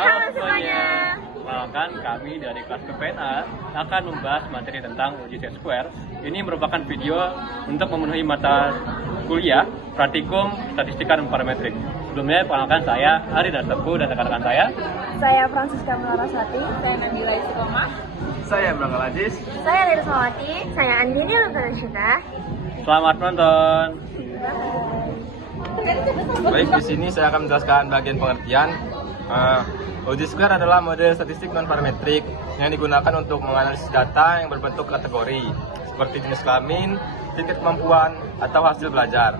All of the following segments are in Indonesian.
Halo semuanya. Perkenalkan, kami dari kelas PPNA akan membahas materi tentang uji T-square. Ini merupakan video untuk memenuhi mata kuliah Praktikum Statistika dan Parametrik. Sebelumnya, perkenalkan saya Ari Dartepu dan rekan-rekan saya. Saya Francisca Melarasati. Saya Nabila Istiqomah. Saya Branggal Aziz. Saya Lili Sawati. Saya Andini Lutansyita. Selamat menonton. Baik, di sini saya akan menjelaskan bagian pengertian. Uji square adalah model statistik non-parametrik yang digunakan untuk menganalisis data yang berbentuk kategori, seperti jenis kelamin, tingkat kemampuan, atau hasil belajar.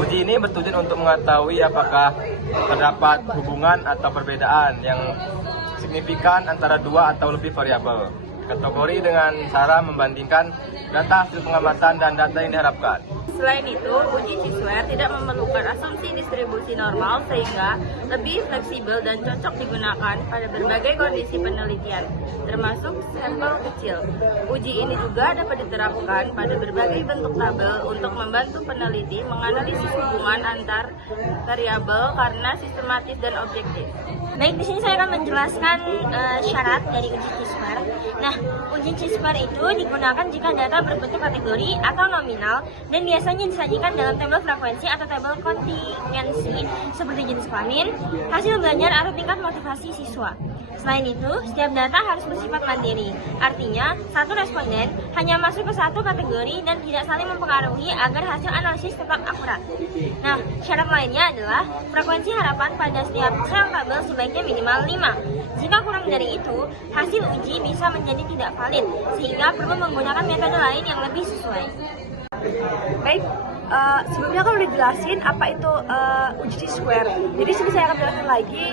Uji ini bertujuan untuk mengetahui apakah terdapat hubungan atau perbedaan yang signifikan antara dua atau lebih variabel kategori dengan cara membandingkan data hasil pengamatan dan data yang diharapkan. Selain itu, uji T-square tidak memerlukan asumsi distribusi normal sehingga lebih fleksibel dan cocok digunakan pada berbagai kondisi penelitian, termasuk sampel kecil. Uji ini juga dapat diterapkan pada berbagai bentuk tabel untuk membantu peneliti menganalisis hubungan antar variabel karena sistematis dan objektif. Baik, di sini saya akan menjelaskan syarat dari uji T-square. Nah, uji T-square itu digunakan jika data berbentuk kategori atau nominal dan biasanya disajikan dalam tabel frekuensi atau tabel kontingensi seperti jenis kelamin, hasil belajar atau tingkat motivasi siswa. Selain itu, setiap data harus bersifat mandiri. Artinya, satu responden hanya masuk ke satu kategori dan tidak saling mempengaruhi agar hasil analisis tetap akurat. Nah, syarat lainnya adalah frekuensi harapan pada setiap sel tabel sebaiknya minimal 5. Jika kurang dari itu, hasil uji bisa menjadi tidak valid, sehingga perlu menggunakan metode lain yang lebih sesuai. Baik, sebelumnya kan udah jelasin apa itu uji T-square. Jadi sini saya akan jelaskan lagi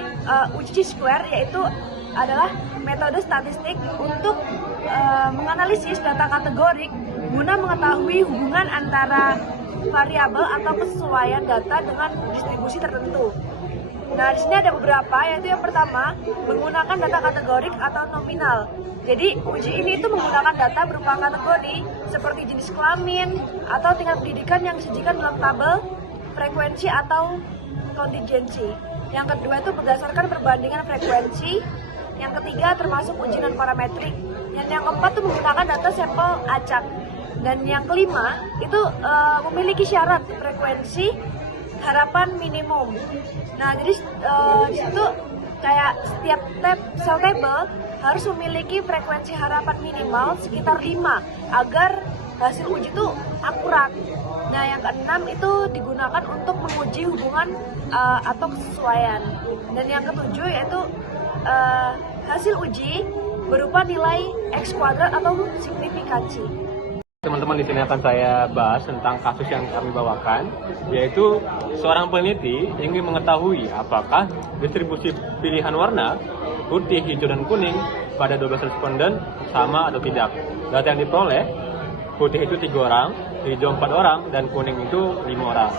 uji T-square yaitu adalah metode statistik untuk menganalisis data kategorik guna mengetahui hubungan antara variabel atau kesesuaian data dengan distribusi tertentu. Nah, di sini ada beberapa, yaitu yang pertama menggunakan data kategorik atau nominal. Jadi uji ini itu menggunakan data berupa kategori seperti jenis kelamin atau tingkat pendidikan yang disajikan dalam tabel frekuensi atau kontingensi. Yang kedua itu berdasarkan perbandingan frekuensi. Yang ketiga termasuk uji non parametrik. Yang keempat itu menggunakan data sampel acak. Dan yang kelima itu memiliki syarat frekuensi harapan minimum. Nah, jadi di situ kayak setiap sel table harus memiliki frekuensi harapan minimal sekitar 5 agar hasil uji itu akurat. Nah, yang keenam itu digunakan untuk menguji hubungan atau kesesuaian. Dan yang ketujuh yaitu hasil uji berupa nilai X kuadrat atau signifikansi. Teman-teman, di sini akan saya bahas tentang kasus yang kami bawakan, yaitu seorang peneliti ingin mengetahui apakah distribusi pilihan warna putih, hijau, dan kuning pada 12 responden sama atau tidak. Data yang diperoleh, putih itu 3 orang, hijau 4 orang, dan kuning itu 5 orang.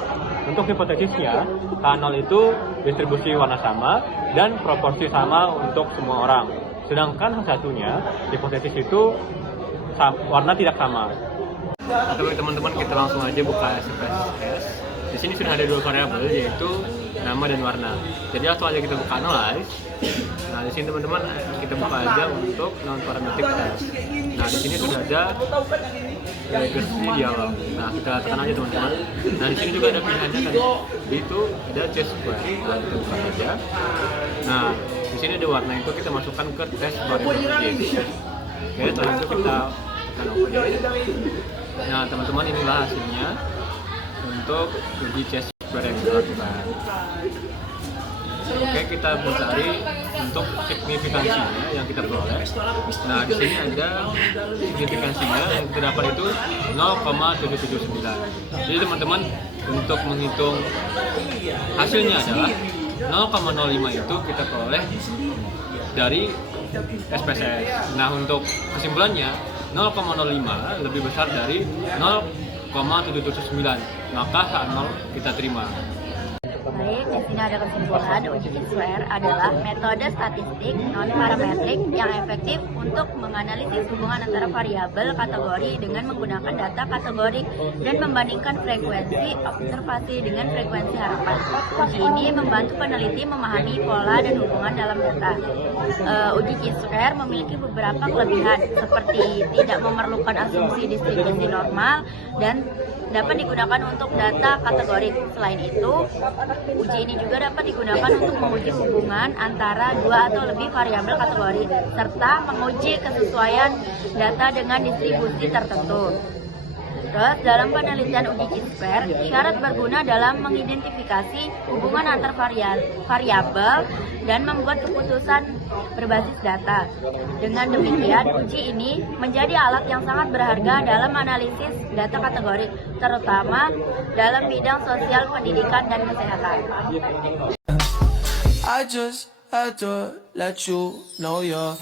Untuk hipotesisnya, K0 itu distribusi warna sama dan proporsi sama untuk semua orang. Sedangkan satunya, hipotesis itu warna tidak sama. Oke teman-teman, kita langsung aja buka SPSS. Di sini sudah ada 2 variabel, yaitu nama dan warna. Jadi langsung aja kita buka analyze. Nah, di sini teman-teman kita buka aja untuk non parametric test. Nah, di sini sudah ada regresi dialog. Nah, kita tekan aja teman-teman. Nah, di sini juga ada pilihannya tadi. Itu ada T-square. Nah, kita buka aja. Nah, di sini ada warna itu kita masukkan ke tes variabel uji. Oke, setelah itu kita tekan OK. Nah, teman-teman, inilah hasilnya untuk uji T-square yang dilakukan. Oke, kita mencari untuk signifikansinya yang kita peroleh. Nah, di sini ada signifikansinya yang kita dapat itu 0,779. Jadi teman-teman, untuk menghitung hasilnya adalah 0,05 itu kita peroleh dari SPSS. Nah, untuk kesimpulannya 0,05 lebih besar dari 0,779, maka K0 kita terima. Baik, di sini ada kesimpulan uji T-square adalah metode statistik non-parametrik yang efektif untuk menganalisis hubungan antara variabel kategori dengan menggunakan data kategorik dan membandingkan frekuensi observasi dengan frekuensi harapan. Uji ini membantu peneliti memahami pola dan hubungan dalam data. Uji T-square memiliki beberapa kelebihan seperti tidak memerlukan asumsi distribusi normal dan dapat digunakan untuk data kategorik. Selain itu, uji ini juga dapat digunakan untuk menguji hubungan antara dua atau lebih variabel kategori serta menguji kesesuaian data dengan distribusi tertentu. Terus, dalam penelitian uji T-square, syarat berguna dalam mengidentifikasi hubungan antar variabel dan membuat keputusan berbasis data. Dengan demikian, uji ini menjadi alat yang sangat berharga dalam analisis data kategori, terutama dalam bidang sosial, pendidikan, dan kesehatan. I just had to let you know you're